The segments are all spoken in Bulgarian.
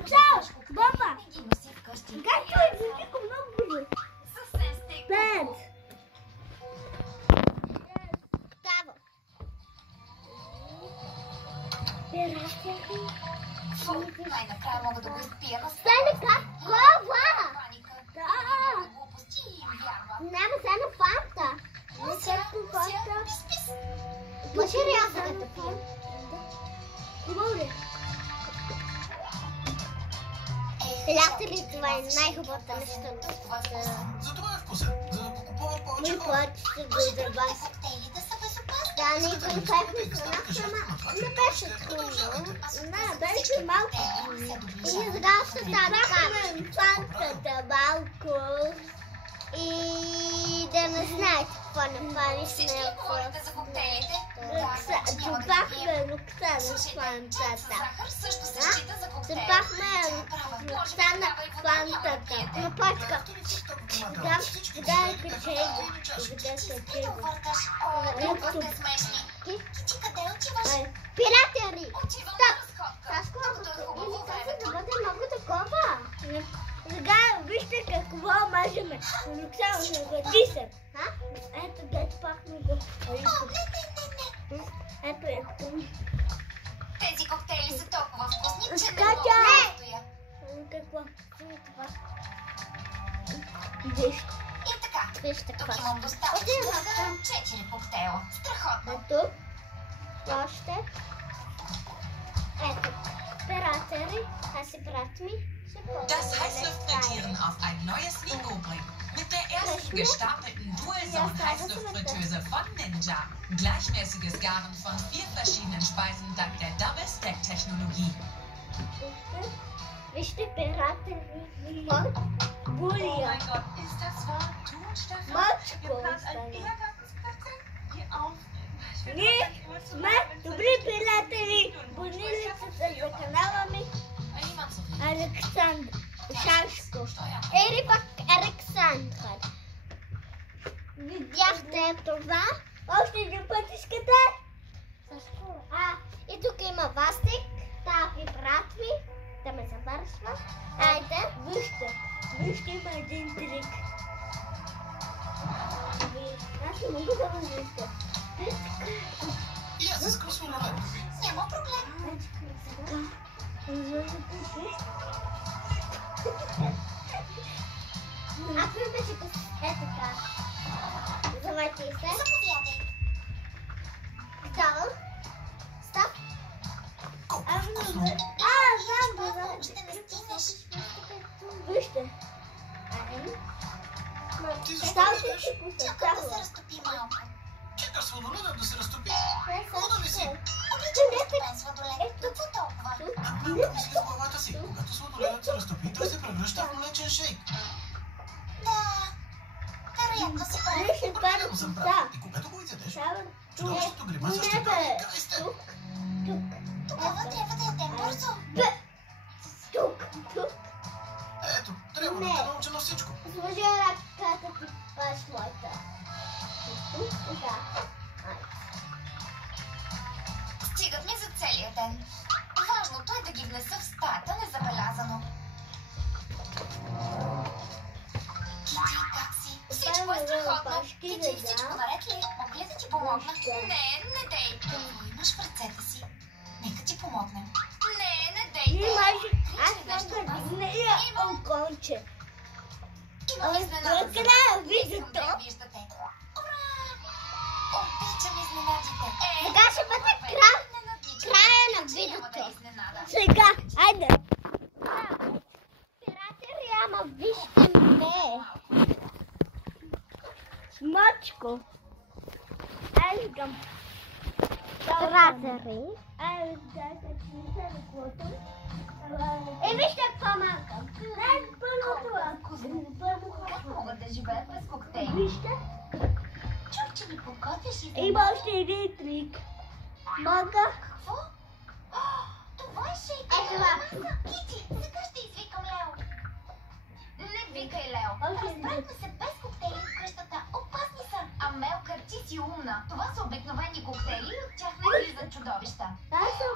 Чао! Бомба! Не ги носи вкъщи. Както е звучико много бързо. Съвсем сте Пет. Става. Фу, най-накрая мога да го изпия на Стане как? Глава! паника. Да. Глупости и им вярва. Няма сега на фанта. Муся, не спи с... Може ли аз да те пия? Хубаво ли? Лято ли това е най-хубавата нещо на света? Затова е вкусен, за да покупува повече Ми хора. плаче се дойде вас. Коктейлите са безопасни. Да, не го направихме с една сама. Не беше трудно. Не, беше малко. И сега ще станахме фантата малко. И да не знаете какво направихме. Всички говорите за коктейлите. Чупахме руката на фантата. Захар също се счита за коктейл. Чупахме Може руката на фантата. Но почка. Сега е качего. Сега е Ти качего. върташ. О, толкова сте смешни. Ти къде отиваш? Пиратери! Отивам на разходка. Сашко, Докато е хубаво това време. да бъде много такова. Сега вижте какво можем. Руката ще го тисам. А? Ето да пахме го. О, не. Ето е. Тези коктейли са толкова вкусни, че не Катя! мога да стоя. Какво? Виж. И така. Вижте Тук какво. имам достатъчно за 4 коктейла. Страхотно. Ето. Още. Ето. Пиратери. Аз и брат ми. Das Heißluftfrittieren auf ein neues Niveau bringen. Mit der ersten gestapelten Dual-Zone-Heißluftfritteuse von Ninja. Gleichmäßiges Garen von 4 verschiedenen Speisen dank der Double-Stack-Technologie. Вижте пиратери. Бурия. Gott, ist das wahr? Du und Stefan, Мачко ihr plant ein остане. Ehrgeizkonzert? Geh auf. Ich will Ние noch mal zu сме добри приятели. Bonili се за канала ми Александър Шашко. Ери пак Александър. Видяхте това? Още един път искате? И тук има Вастик, тази брат ми, да ме завършва. Айде. Вижте има един трик. Аз не мога да го вижте. И аз искам свободен. Няма проблем. Ако имаше е така. Завайте се. Заповядай. Става. Став. Аз Вкусно. не знам. Ще не стигнеш. Вижте. Ти защо Ставте идеш? си по Чакам да се разтопи малко. Чакаш сладоледа да се разтопи. Луда ли си? Обичам да стопен сладолет. Какво толкова? Мамка мисли в главата си. Когато сладоледът се разтопи, той се превръща в млечен шейк. Да. Вероятно си прав. Вижте първо Съм да. прав. И когато го изядеш, чудовището гримаса ще прави гайсте. Тогава трябва да ядем бързо. Тук. Ето, трябва да те науча на всичко. Сложи ръката ти в моята. Да. Стигат ми за целия ден. Важното е да ги внеса в стаята незабелязано. Кити, как си? Всичко е страхотно. Кити, всичко наред ли? Мога ли да ти помогна? Не дей. Какво имаш в ръцете си? Нека ти помогнем. Не дей. Аз съм да дигна оконче. Имам изненада за Накрая вас. видеото. Искам да я виждате. Ура! Обичам изненадите. Сега ще бъде края на видеото. Сега, айде. Пиратери, ама вижте ме. Смачко. Аз искам. Пиратери. Вижте какво малкам. Как могат да живеят без коктейли? Вижте. Чух, че ни подготвяш и Има още един трик. Мога. Какво? О, това е шейка. Кити, сега ще извикам Лео. Не викай, Лео. Разбрахме се без коктейли в къщата. Опасни са. Амелка, ти си умна. Това са обикновени коктейли и от тях не излизат чудовища. Аз съм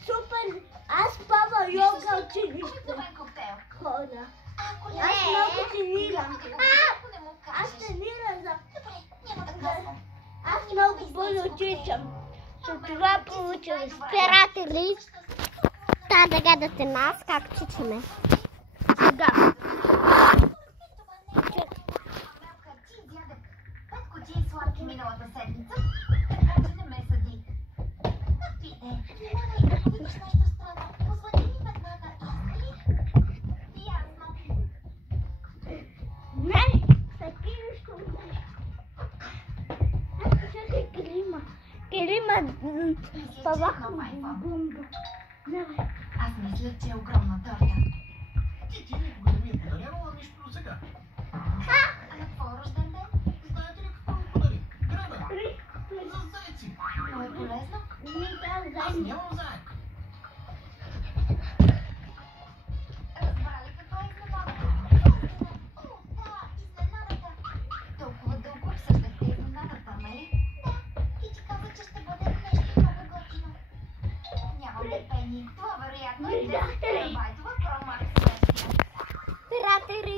супер. Аз пава йога училище Обикновен коктейл. хода. Ако ли Аз много тренирам. Няма да го видя, ако не му Аз кажеш. тренирам за... Добре, няма да казвам. Аз много бързо тичам. За това получа успех. Приятели, та да гледате нас как тичаме. Сега. Амелка, ти изяде 5 кутии сладки миналата седмица, така че не ме съди. Както и да е, внимавай, ако видиш нещо странно, позвони ми веднага, ясно ли? Ясно. Не, такива ще умреш. Чакай, Крима. Крима, Мисля, че е павах нов айфон. бомба. Давай. Аз мисля, че е огромна торта. Ти никога не ми е подарявала нищо до сега. А на твой рожден ден? Знаете ли какво ми подари? Гребе. За зайци. Но е полезно. Аз нямам заек. Разбрали какво е изненадата? О, да, изненадата. Толкова дълго обсъждахте изненадата, нали? Да, и ти каза, че ще бъде нещо много готино. Нямам търпение. Това вероятно е 10 терабайтова Pro Max версия. Приятели,